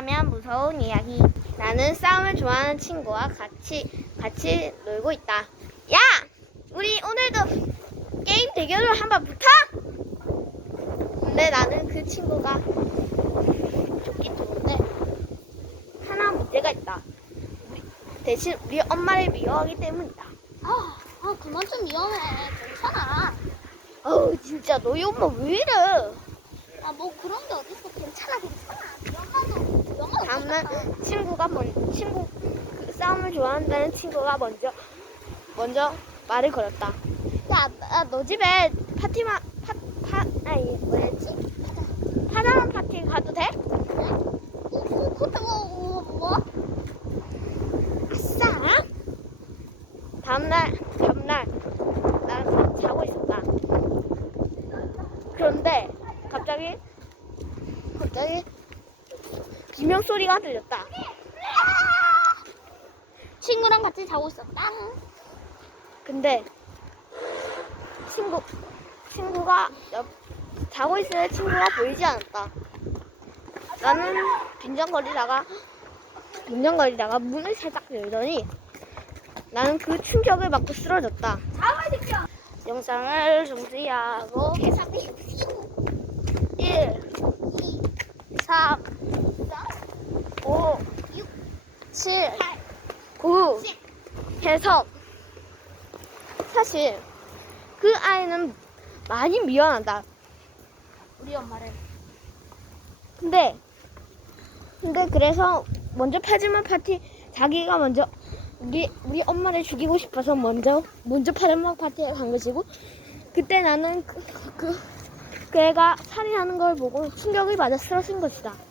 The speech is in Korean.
말하면 무서운 이야기. 나는 싸움을 좋아하는 친구와 같이 같이 놀고 있다. 야, 우리 오늘도 게임 대결을 한번 붙어? 근데 나는 그 친구가 좋긴 좋은데 하나 문제가 있다. 대신 우리 엄마를 미워하기 때문이다. 아, 아 그만 좀 위험해. 괜찮아. 어우 진짜 너희 엄마 왜 이래? 아 뭐 그런 게 어딨어. 괜찮아, 괜찮아. 다음날 친구가 먼 친구 그 싸움을 좋아한다는 친구가 먼저 먼저 말을 걸었다. 야, 아, 너 집에 파티만 파 파 아니 뭐였지? 파자마 파티 가도 돼? 뭐, 뭐, 뭐? 아싸. 다음날 다음날 난 자고 있었다. 그런데 갑자기 갑자기 비명 소리가 들렸다. 친구랑 같이 자고 있었다. 근데 친구 친구가 옆 자고 있을 친구가 보이지 않았다. 나는 빈정거리다가 빈정거리다가 문을 살짝 열더니 나는 그 충격을 받고 쓰러졌다. 영상을 계산이 1, 2, 3, 7, 9 해서 사실 그 아이는 많이 미워한다. 우리 엄마를. 근데 근데 그래서 먼저 파즈마 파티 자기가 먼저 우리 우리 엄마를 죽이고 싶어서 먼저 먼저 파즈마 파티에 간 것이고 그때 나는 그, 그, 그 애가 살인하는 걸 보고 충격을 받아 쓰러진 것이다.